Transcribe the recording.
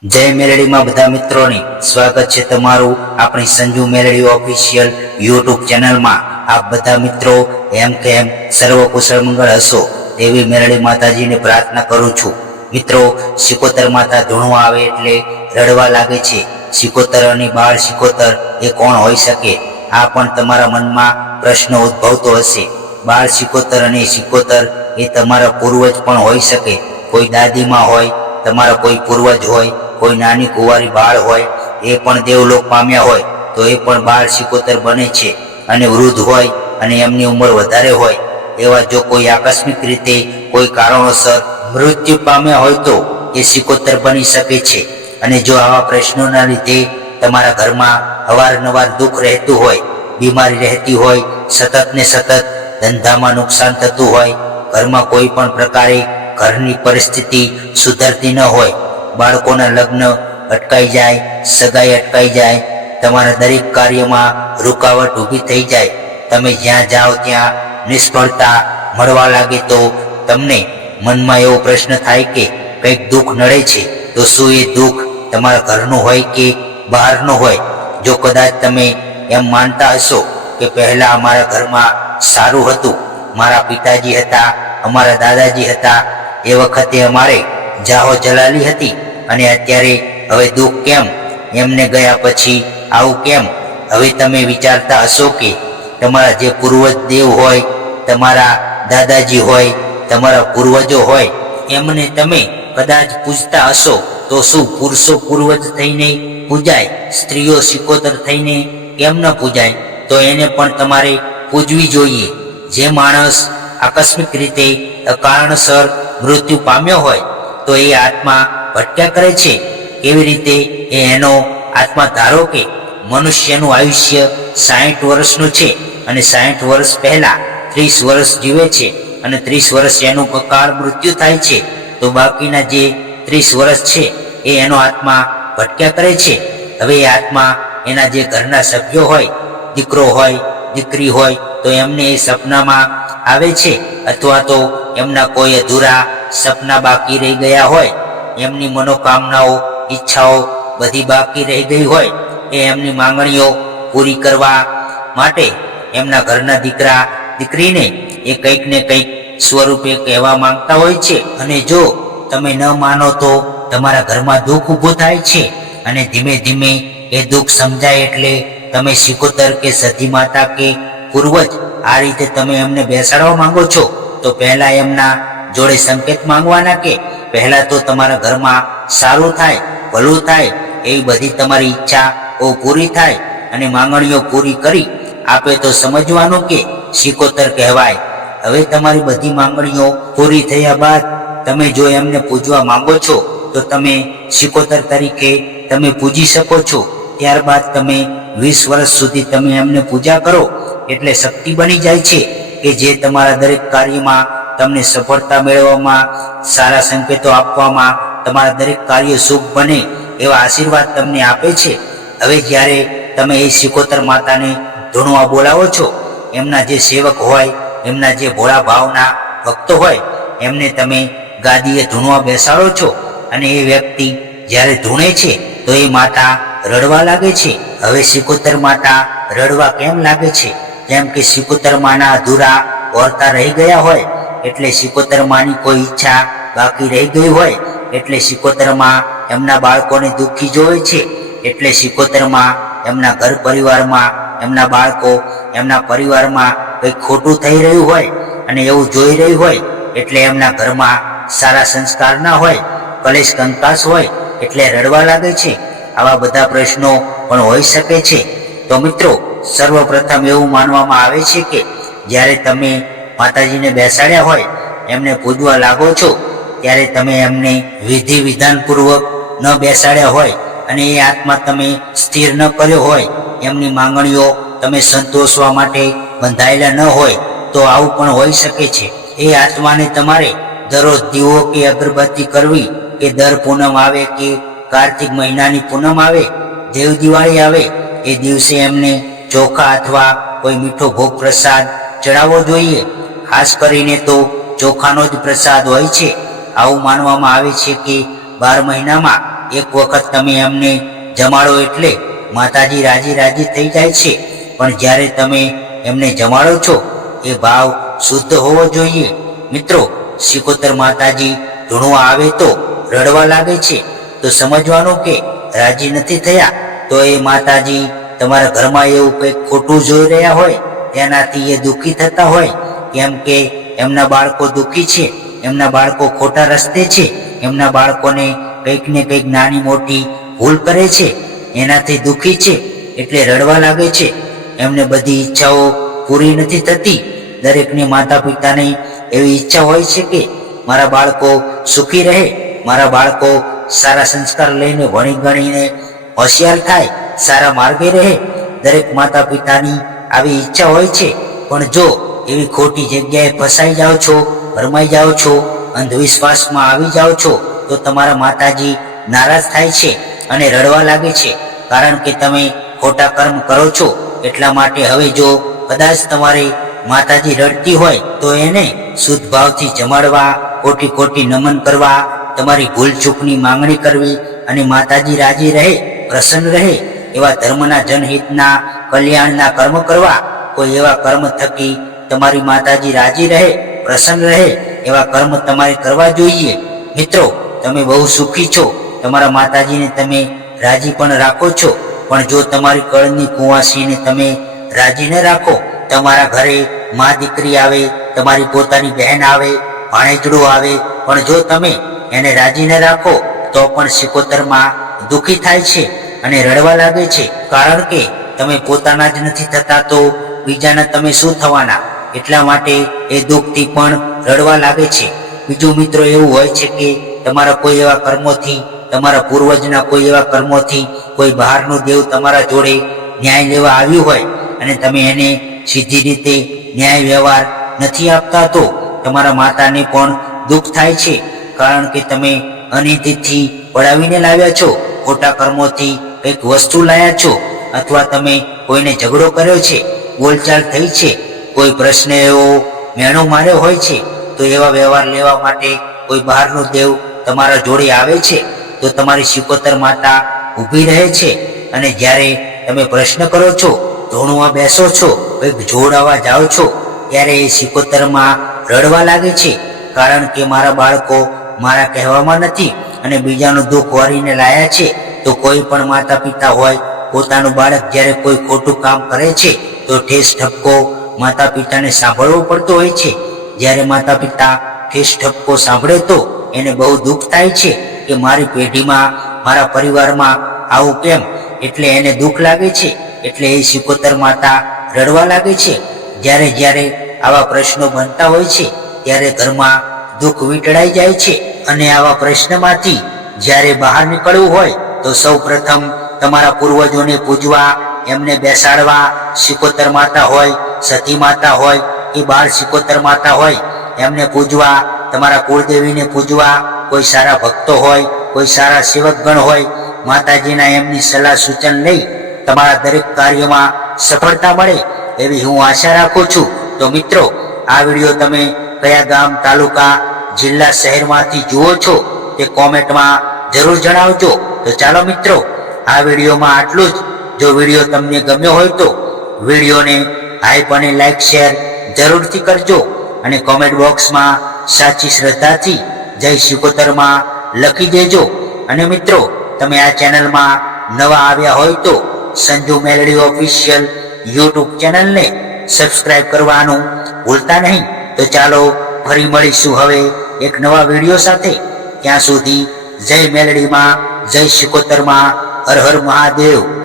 જય મેલડીમાં બધા મિત્રોને સ્વાગત છે તમારું આપણી સંજુ મેલડી ઓફિશિયલ યુટ્યુબ ચેનલમાં। આપ બધા મિત્રો એમ સર્વ કુશળ મંગળ હશો એવી મેલડી માતાજીને પ્રાર્થના કરું છું। મિત્રો, સિકોતર માતા ધૂણવા આવે એટલે રડવા લાગે છે। સિકોતર અને બાળ સિકોતર એ કોણ હોઈ શકે? આ પણ તમારા મનમાં પ્રશ્ન ઉદ્ભવતો હશે। બાળ સિકોતર અને સિકોતર એ તમારા પૂર્વજ પણ હોઈ શકે। કોઈ દાદીમાં હોય, તમારા કોઈ પૂર્વજ હોય, કોઈ નાની કુંવારી બાળ હોય, એ પણ દેવલોક પામ્યા હોય તો એ પણ બાળ સિકોતર બને છે। અને વૃદ્ધ હોય અને એમની ઉંમર વધારે હોય એવા જો કોઈ આકસ્મિક રીતે કોઈ કારણોસર મૃત્યુ પામ્યા હોય તો એ સિકોતર બની શકે છે। અને જો આવા પ્રશ્નોના લીધે તમારા ઘરમાં અવારનવાર દુઃખ રહેતું હોય, બીમારી રહેતી હોય, સતત ને સતત ધંધામાં નુકસાન થતું હોય, ઘરમાં કોઈ પણ પ્રકારે ઘરની પરિસ્થિતિ સુધરતી ન હોય, બાળકોના લગ્ન અટકાઈ જાય, સગાઈ અટકાઈ જાય, તમારા દરેક કાર્યમાં રૂકાવટ ઊભી થઈ જાય, તમે જ્યાં જાઓ ત્યાં નિષ્ફળતા મળવા લાગે તો તમને મનમાં એવો પ્રશ્ન થાય કે કંઈક દુઃખ નડે છે, તો શું એ દુઃખ તમારા ઘરનું હોય કે બહારનું હોય? જો કદાચ તમે એમ માનતા હશો કે પહેલા અમારા ઘરમાં સારું હતું, મારા પિતાજી હતા, અમારા દાદાજી હતા, એ વખતે અમારે જાહો જલાલી હતી, અને અત્યારે હવે દુઃખ કેમ? એમને ગયા પછી આવું કેમ? હવે તમે વિચારતા હશો કે તમારા જે પૂર્વજ દેવ હોય, તમારા દાદાજી હોય, તમારા પૂર્વજો હોય, એમને તમે કદાચ પૂજતા હશો તો શું પુરુષો પૂર્વજ થઈને પૂજાય, સ્ત્રીઓ સિકોતર થઈને કેમ ન પૂજાય? તો એને પણ તમારે પૂજવી જોઈએ। જે માણસ આકસ્મિક રીતે અકારણસર મૃત્યુ પામ્યો હોય તો એ આત્મા ભટક્યા કરે છે। કેવી રીતે? એનો આત્મા ધારો કે મનુષ્યનું આયુષ્ય 60 વર્ષનું છે અને 60 વર્ષ પહેલા 30 વર્ષ જીવે છે અને 30 વર્ષ એનું અકાળ મૃત્યુ થાય છે, તો બાકીના જે 30 વર્ષ છે એ એનો આત્મા ભટક્યા કરે છે। હવે એ આત્મા એના જે ઘરના સભ્યો હોય, દીકરો હોય, દીકરી હોય, તો એમને એ સપનામાં આવે છે, અથવા તો એમના કોઈ અધૂરા સપના બાકી રહી ગયા હોય, એમની મનોકામનાઓ, ઈચ્છાઓ બધી બાકી રહી ગઈ હોય, એ એમની માંગણીઓ પૂરી કરવા માટે એમના ઘરના દીકરા દીકરીને એ કંઈક ને કંઈક સ્વરૂપે કહેવા માંગતા હોય છે। અને જો તમે ન માનો તો તમારા ઘરમાં દુઃખ ઊભું થાય છે, અને ધીમે ધીમે એ દુઃખ સમજાય એટલે તમે સિકોતર કે સતી માતા કે પૂર્વજ આ રીતે તમે એમને બેસાડવા માંગો છો, તો પહેલા એમના જોડે સંકેત માંગવાના કે પહેલા તો તમારા ઘરમાં સારું થાય, ભલું થાય, એવી બધી તમારી ઈચ્છાઓ પૂરી થાય અને માંગણીઓ પૂરી કરી આપે તો સમજવાનું કે સિકોતર કહેવાય। હવે તમારી બધી માંગણીઓ પૂરી થયા બાદ તમે જો એમને પૂજવા માંગો છો તો તમે સિકોતર તરીકે તમે પૂજી શકો છો। ત્યારબાદ તમે 20 વર્ષ સુધી તમે એમને પૂજા કરો એટલે શક્તિ બની જાય છે કે જે તમારા દરેક કાર્યમાં તમને સફળતા મેળવવામાં, સારા સંકેતો આપવામાં, તમારા દરેક કાર્ય શુભ બને એવા આશીર્વાદ તમને આપે છે। હવે જ્યારે તમે એ સિકોતર માતાને ધૂણવા બોલાવો છો, એમના જે સેવક હોય, એમના જે ભોળા ભાવના ભક્તો હોય, એમને તમે ગાદીએ ધૂણવા બેસાડો છો, અને એ વ્યક્તિ જ્યારે ધૂણે છે તો એ માતા રડવા લાગે છે। હવે સિકોતર માતા રડવા કેમ લાગે છે? જેમ કે સિકોતર માના અધૂરા ઓરતા રહી ગયા હોય, એટલે સિકોતર માની કોઈ ઈચ્છા બાકી રહી ગઈ હોય, એટલે સિકોતર માં એમના બાળકોને દુઃખી જોવે છે, એટલે સિકોતર માં એમના ઘર પરિવારમાં, એમના બાળકો, એમના પરિવારમાં કંઈ ખોટું થઈ રહ્યું હોય અને એવું જોઈ રહ્યું હોય, એટલે એમના ઘરમાં સારા સંસ્કાર ના હોય, કલેશ કંકાસ હોય, એટલે રડવા લાગે છે। આવા બધા પ્રશ્નો પણ હોઈ શકે છે। તો મિત્રો, સર્વપ્રથમ એવું માનવામાં આવે છે કે જ્યારે તમે માતાજીને બેસાડ્યા હોય, એમને પૂજવા લાગો છો, ત્યારે તમે એમને વિધિ વિધાનપૂર્વક ન બેસાડ્યા હોય અને એ આત્મા તમે સ્થિર ન કર્યો હોય, એમની માંગણીઓ તમે સંતોષવા માટે બંધાયેલા ન હોય, તો આવું પણ હોઈ શકે છે। એ આત્માને તમારે દરરોજ દીવો કે અગરબત્તી કરવી, કે દર પૂનમ આવે કે કાર્તિક મહિનાની પૂનમ આવે, દેવ દિવાળી આવે, એ દિવસે એમને ચોખા અથવા કોઈ મીઠો ભોગ પ્રસાદ ચડાવવો જોઈએ। ખાસ કરીને તો ચોખાનો જ પ્રસાદ હોય છે। આવું માનવામાં આવે છે કે 12 મહિનામાં એક વખત તમે એમને જમાડો એટલે માતાજી રાજી રાજી થઈ જાય છે, પણ જ્યારે તમે એમને જમાડો છો એ ભાવ શુદ્ધ હોવો જોઈએ. મિત્રો, સિકોતર માતાજી ધૂણવા આવે તો રડવા લાગે છે તો સમજવાનું કે રાજી નથી થયા, તો એ માતાજી તમારા ઘરમાં એવું કંઈક ખોટું જોઈ રહ્યા હોય, તેનાથી એ દુઃખી થતા હોય. કેમ કે એમના બાળકો દુઃખી છે, એમના બાળકો ખોટા રસ્તે છે, એમના બાળકોને કંઈક ને કંઈક નાની મોટી ભૂલ કરે છે, એનાથી દુઃખી છે એટલે રડવા લાગે છે. એમને બધી ઈચ્છાઓ પૂરી નથી થતી. દરેકની માતા પિતાની એવી ઈચ્છા હોય છે કે મારા બાળકો સુખી રહે, મારા બાળકો સારા સંસ્કાર લઈને ભણી ગણીને હોશિયાર થાય, સારા માર્ગે રહે. દરેક માતા પિતાની આવી ઈચ્છા હોય છે. પણ જો એવી ખોટી જગ્યાએ ફસાઈ જાઓ છો, ભરમાઈ જાઓ છો, અંધવિશ્વાસમાં આવી જાઓ છો, તો તમારા માતાજી નારાજ થાય છે અને રડવા લાગે છે. કારણ કે તમે ખોટા કર્મ કરો છો. એટલા માટે હવે જો કદાચ તમારી માતાજી રડતી હોય તો એને શુદ્ધ ભાવથી જમાડવા, ખોટી ખોટી નમન કરવા, તમારી ભૂલ ચૂકની માંગણી કરવી અને માતાજી રાજી રહે, પ્રસન્ન રહે એવા ધર્મના જનહિતના કલ્યાણના કર્મ કરવા. કોઈ એવા કર્મ થકી તમારી માતાજી રાજી રહે, પ્રસન્ન રહે એવા કર્મ તમારે કરવા જોઈએ. મિત્રો, તમે બહુ સુખી છો, તમારા માતાજીને તમે રાજી પણ રાખો છો, પણ જો તમારી કળની કુંવાસીને તમે રાજી ન રાખો, તમારા ઘરે મા દીકરી આવે, તમારી પોતાની બહેન આવે, ભાણેજડો આવે, પણ જો તમે એને રાજી ન રાખો તો પણ સિકોતરમાં દુઃખી થાય છે અને રડવા લાગે છે. કારણ કે તમે પોતાના જ નથી થતા તો બીજાના તમે શું થવાના? એટલા માટે એ દુઃખથી પણ રડવા લાગે છે. બીજું મિત્રો એવું હોય છે કે તમારા કોઈ એવા કર્મોથી, તમારા પૂર્વજના કોઈ એવા કર્મોથી કોઈ બહારનું દેવ તમારા જોડે ન્યાય લેવા આવ્યું હોય અને તમે એને સીધી રીતે ન્યાય વ્યવહાર નથી આપતા, તો તમારા માતાને પણ દુઃખ થાય છે. કારણ કે તમે અનિતિથી પડાવીને લાવ્યા છો, ખોટા કર્મોથી કંઈક વસ્તુ લાયા છો, અથવા તમે કોઈને ઝઘડો કર્યો છે, બોલચાલ થઈ છે, કોઈ પ્રશ્ન એવો મેણો માર્યો હોય છે, તો એવા વ્યવહાર લેવા માટે કોઈ બહારનો દેવ તમારા જોડે આવે છે, તો તમારી સિકોતર માતા ઊભી રહે છે. અને જ્યારે તમે પ્રશ્ન કરો છો, ધૂણવા બેસો છો, કંઈક જોડાવા જાઓ છો, ત્યારે એ સિકોતરમાં રડવા લાગે છે. કારણ કે મારા બાળકો મારા કહેવામાં નથી અને બીજાનું દુઃખ વારીને લાયા છે. તો કોઈ પણ માતા પિતા હોય, પોતાનું બાળક જ્યારે કોઈ ખોટું કામ કરે છે તો ઠેસ ઠપકો માતા પિતાને સાંભળવો પડતો હોય છે. જ્યારે માતા પિતા ઠેસ ઠપકો સાંભળે તો એને બહુ દુઃખ થાય છે કે મારી પેઢીમાં, મારા પરિવારમાં આવું કેમ? એટલે એને દુઃખ લાગે છે. એટલે એ સિકોતર માતા રડવા લાગે છે. જ્યારે જ્યારે આવા પ્રશ્નો બનતા હોય છે ત્યારે ઘરમાં દુઃખ વીંટળાઈ જાય છે. અને આવા પ્રશ્નમાંથી જ્યારે બહાર નીકળવું હોય તો સૌ પ્રથમ તમારા પૂર્વજોને પૂજવા, એમને બેસાડવા. સિકોતર માતા હોય, સતી માતા હોય કે બાળ સિકોતર માતા હોય, એમને પૂજવા, તમારા કુળદેવીને પૂજવા. કોઈ સારા ભક્તો હોય, કોઈ સારા સેવકગણ હોય, માતાજીના એમની સલાહ સૂચન લઈ તમારા દરેક કાર્યમાં સફળતા મળે એવી હું આશા રાખું છું. તો મિત્રો, આ વિડીયો તમે કયા ગામ, તાલુકા, જિલ્લા, શહેરમાંથી જુઓ છો તે કોમેન્ટમાં જરૂર જણાવજો. તો ચાલો મિત્રો, આ વિડીયોમાં આટલું જ. જો વિડીયો તમને ગમ્યો હોય તો વિડીયોને હાઈપ અને લાઈક, શેર જરૂરથી કરજો અને કોમેન્ટ બોક્સમાં સાચી શ્રદ્ધાથી જય સિકોતરમાં લખી દેજો. અને મિત્રો, તમે આ ચેનલમાં નવા આવ્યા હોય તો સંજુ મેલડી ઓફિશિયલ યુટ્યુબ ચેનલને સબસ્ક્રાઇબ કરવાનું ભૂલતા નહીં. તો ચાલો ફરી મળીશું હવે એક નવા વિડીયો સાથે. ત્યાં સુધી જય મેલડીમાં, જય સિકોતરમાં, હર હર મહાદેવ.